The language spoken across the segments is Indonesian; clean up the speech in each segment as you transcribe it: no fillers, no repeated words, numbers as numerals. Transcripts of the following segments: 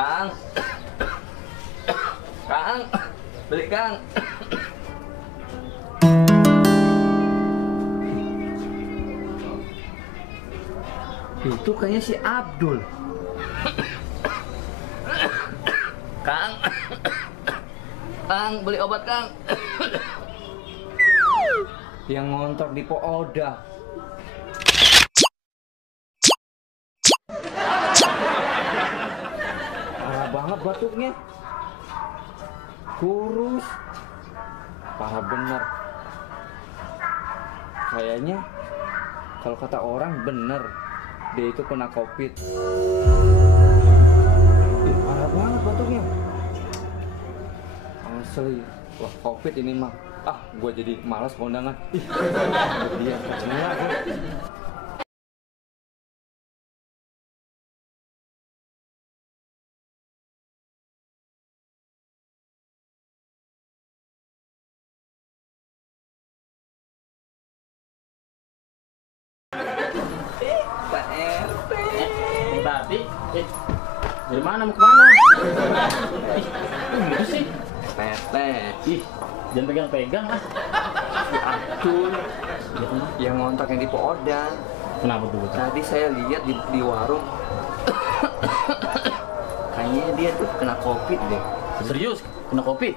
Kang, Kang, beli Kang. Itu kayaknya si Abdul. Kang, Kang, beli obat Kang. Yang ngontrak di Pooda. Parah banget batuknya. Kurus. Parah bener. Kayaknya kalau kata orang bener, dia itu kena COVID. Parah banget batuknya. Asli. Wah, COVID ini mah. Gua jadi malas kondangan. Dia kecil. Tadi, dari mana mau kemana? Gitu sih. Pepet. Jangan pegang-pegang ah. Abdul. Yang ngontrak yang di Pooda. Kenapa tuh? Tadi saya lihat di warung. Kayaknya dia tuh kena COVID deh. Serius? Kena COVID?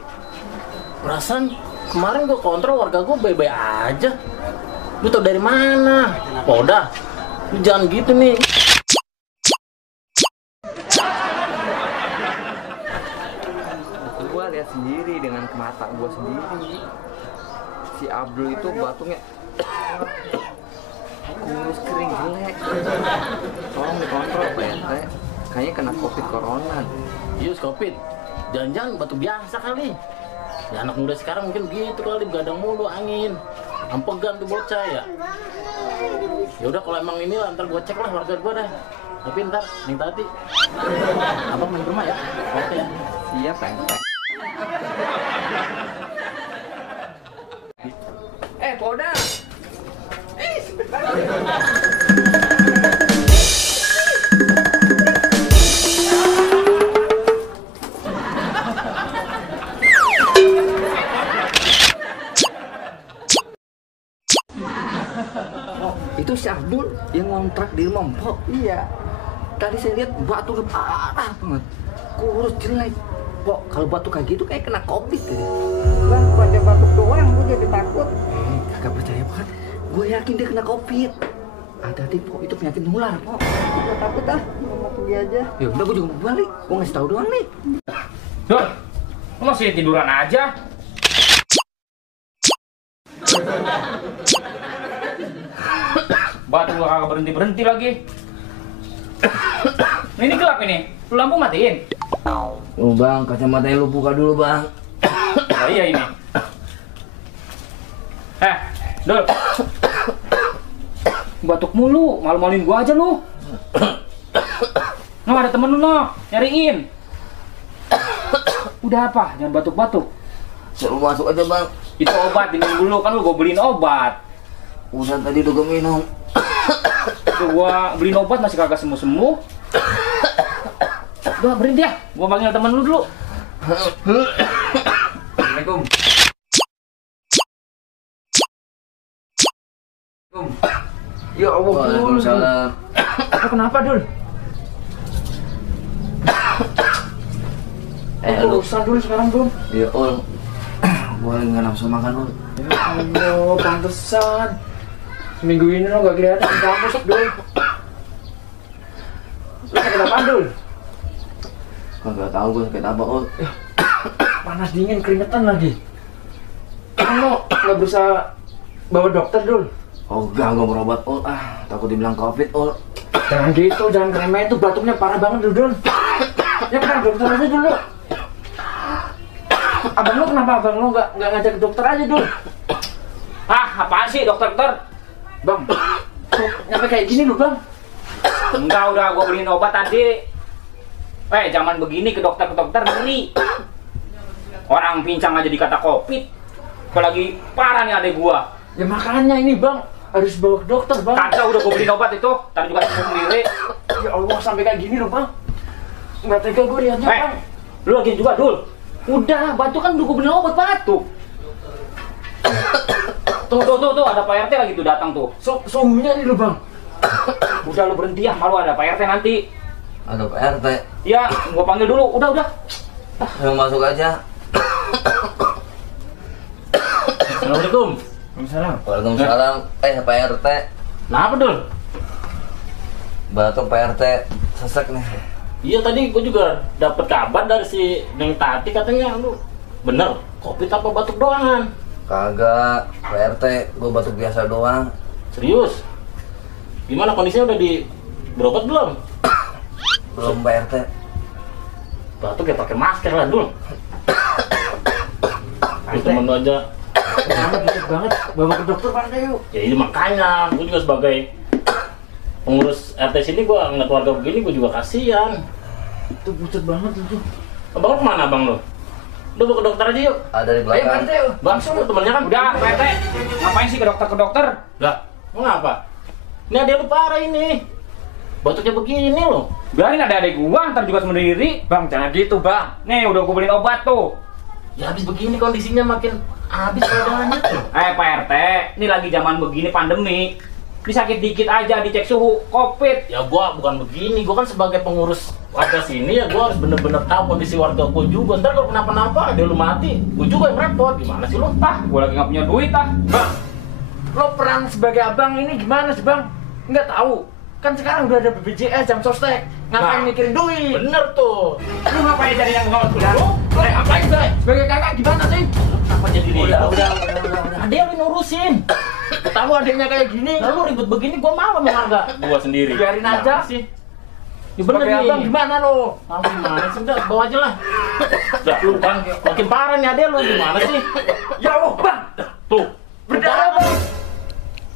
Perasaan kemarin gua kontrol warga gua baik-baik aja. Lu tau dari mana? Poda. Lu jangan gitu nih. Gua lihat sendiri dengan mata gua sendiri. Si Abdul itu batuknya kurus kering jelek. Tolong dikontrol Pak RT. Kayaknya kena COVID corona. Yes, COVID. Jangan-jangan batuk biasa kali. Ya anak muda sekarang mungkin gitu kali, begadang mulu angin. Ampegan tuh bocah ya. Ya udah kalau emang ini lah, ntar gua cek lah warga gua dah. Tapi ntar nih tadi. Abang main rumah ya. Oke ya. Siap Pak RT. Poda. Itu si Abdul yang ngontrak di rumah Mpok. Iya. Tadi saya lihat batuknya parah banget. Kurus jelek. Pok, kalau batuk kayak gitu kayak kena COVID gitu. Bang, pada batuk doang gue jadi takut. Kagak percaya banget. Gue yakin dia kena COVID. Hati-hati Pok, itu penyakit nular Pok. Gue takut ah, gue mau pergi aja. Ya udah, gue juga mau balik. Gue ngasih tahu doang nih. Dul, lu masih tiduran aja? Batuk lu kagak berhenti-berhenti lagi. Ini gelap ini, lu lampu matiin. Oh bang, kacamatanya lu buka dulu bang. Oh iya ini. Dul. Batuk mulu, malu-maluin gua aja lu. Ada temen lu nyariin. Udah apa? Jangan batuk-batuk. Suruh masuk aja bang. Itu obat, minum dulu kan lu gua beliin obat. Udah tadi udah gue minum. Tuh gua beliin obat masih kagak sembuh-sembuh. Udah berhenti ya, gua panggil temen lu dulu. Assalamualaikum. Ya Allah. Waalaikumsalam. Kenapa Dul? Lu usah dulu sekarang Dul. Ya Ul. Gua lagi nggak nafsu makan Ul. Ya Allah, pantesan. Seminggu ini lo gak kelihatan di kampus Dul. Lu sakit apaan Dul? Kagak tahu gue sakit apa Ul. Panas dingin, keringetan lagi. Kan lo gak berusaha bawa dokter Dul? Oh enggak, gue berobat Ul. Takut dibilang COVID Ul. Jangan gitu, jangan remehin tuh, batuknya parah banget Dul. Ya kan dokter aja dulu. Abang lu kenapa abang lu nggak ngajak ke dokter aja dulu? Ah, apaan sih dokter? Bang, kok nyampe kayak gini lu bang? Enggak, udah gua beliin obat tadi. Zaman begini ke dokter ngeri. Orang pincang aja dikata COVID. Apalagi parah nih adek gua. Ya makanya ini bang, harus bawa ke dokter bang. Kagak, udah gua beliin obat itu. Tadi juga sembuh sendiri. Ya Allah, sampai kayak gini lu bang. Nggak tega gue liatnya bang. Lu lagi juga, Dul. Udah, batu kan udah gua beliin obat batuk. Tuh, ada Pak RT lagi tuh datang tuh. Suhunya nih lu bang. Udah lu berhenti ya, malu ada Pak RT nanti. Ada Pak RT. Ya, gua panggil dulu. Udah. Yang masuk aja. Assalamualaikum. Waalaikumsalam. Waalaikumsalam. Pak RT. Kenapa Dul? Batuk Pak RT sesek nih. Iya tadi gue juga dapet kabar dari si Neng Tati, katanya lu bener COVID apa batuk doangan? Kagak, Pak RT, gue batuk biasa doang. Serius? Gimana kondisinya, udah berobat belum? Belum Pak RT. Batuk ya pakai masker lah Dul. Temen lu aja. Kenapa gitu banget? Bawa ke dokter Pak RT yuk. Ya ini makanya, gue juga sebagai pengurus RT sini, gue ngeliat warga begini, gue juga kasihan. Itu bucet banget itu. Abang lu kemana bang lu? Udah bawa ke dokter aja yuk. Ada di Ayo belakang. Pak RT yuk. Bang, lu temennya kan? Udah, Pak RT. Ngapain sih ke dokter? Lah, ngapa? Ini adek lu parah ini. Batuknya begini loh. Biarin ada adek gua, ntar juga sendiri. Bang, jangan gitu bang. Nih, udah gua beliin obat tuh. Ya habis begini kondisinya makin habis badannya tuh. Pak RT, ini lagi zaman begini pandemi. Ini sakit dikit aja dicek suhu COVID. Ya gua bukan begini, gua kan sebagai pengurus warga sini ya gua harus bener-bener tahu kondisi warga gua juga. Ntar kalau kenapa-napa ada lu mati, gua juga yang repot. Gimana sih lu? Gua lagi nggak punya duit Bang, lo peran sebagai abang ini gimana sih bang? Nggak tahu. Kan sekarang udah ada BPJS, jam sostek. Ngapain Nah, mikirin duit? Bener tuh. Lu ngapain jadi yang ngomong Lo ngapain sih? Sebagai kakak gimana sih? Kenapa jadi Udah. Ada yang nurusin. Tahu adiknya kayak gini. Lalu ribet begini gua malah sama warga gua sendiri. Biarin aja. Gimana sih. Ya bener Sebagai nih. abang gimana lo? Ah, gimana sih? Udah, bawa aja lah. Udah, lu kan makin parah nih adek lu, gimana sih? Ya Allah bang. Tuh, Berdarah bang.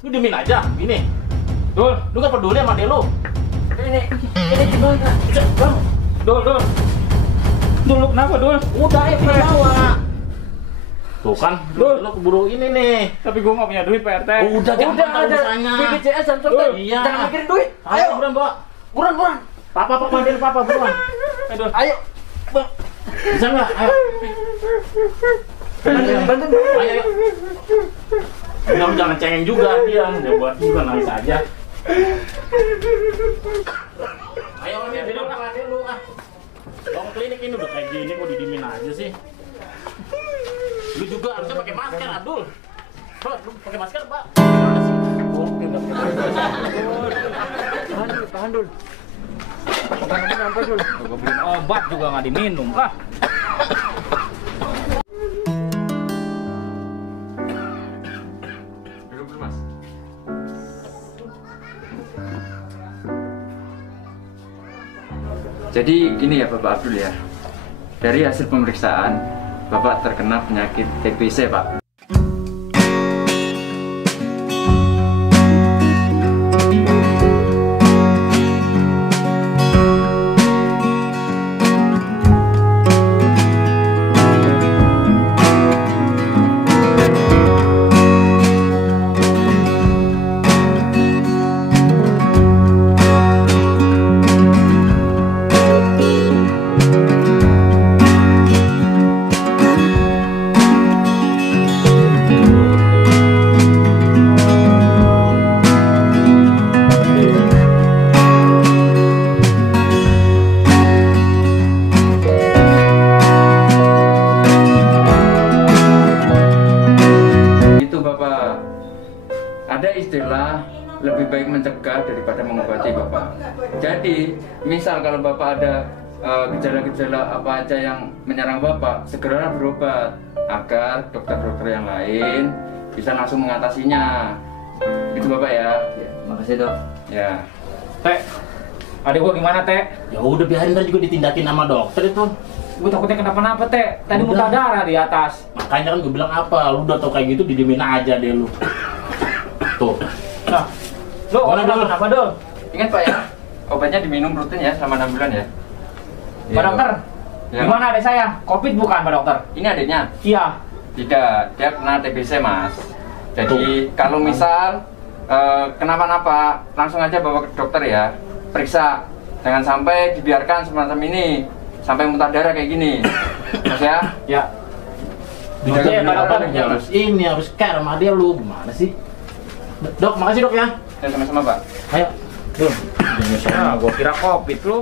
lu diemin aja, gini. Dul, lu gak peduli sama adek lu. Ini gimana? Bang. Dul. Dul, lu kenapa, Dul? Udah, bawa. Tuh kan, Dul. lu keburu ini nih. Tapi gua nggak punya duit, Pak RT. Udah, jangan Udah tahu ada usahanya. BPJS, jam sostek. Iya. Jangan mikirin duit. Ayo, buruan, bawa. Buruan. Papa, adek papa, buruan. Aduh. Ayo. Bang. Bisa nggak? Ayo. Bantu. Ayo. Udah, lu jangan cengeng juga, dia buat juga nangis aja. Ayo, adek lu, ah. Bawa klinik ini udah kayak gini, kok didimin aja sih. Lu juga harusnya pakai masker, Abdul. Bro, lu pakai masker, Pak. Gimana sih? Oke, udah pakai masker. Tahan dul. Sampai dul. Gua beliin obat juga nggak diminum lah. Duduk dulu mas. Jadi gini ya Bapak Abdul ya. Dari hasil pemeriksaan Bapak terkena penyakit TBC Pak. Ada istilah lebih baik mencegah daripada mengobati Bapak. Jadi, misal kalau Bapak ada gejala-gejala apa aja yang menyerang Bapak, segera berobat agar dokter-dokter yang lain bisa langsung mengatasinya. Gitu Bapak ya. Makasih dok. Ya. Teh, adik gua gimana, Teh? Ya udah biarin, ntar juga ditindakin sama dokter itu. Gue takutnya kenapa-napa teh. Tadi Udah. muntah darah di atas. Makanya kan gue bilang apa, lu udah tau kayak gitu didiemin aja deh lu. Tuh. Nah, lo Mana, Dul? kenapa Dul? Ingat Pak ya, obatnya diminum rutin ya selama 6 bulan ya. Pak dokter, Ya. gimana adik saya? Covid bukan Pak dokter? Ini adiknya? Iya. Tidak, dia kena TBC Mas. Jadi kalau misal kenapa-napa, langsung aja bawa ke dokter ya. Periksa, jangan sampai dibiarkan semacam ini sampai muntah darah kayak gini, Mas ya. Ya. Dijaga Oke, benar Pak, ya, Mas. ini harus care sama dia lu, gimana sih? Dok, makasih dok ya. Ya sama-sama Pak. Ayo, Dul. Jangan nyusahin. Nah, gua kira Covid lu.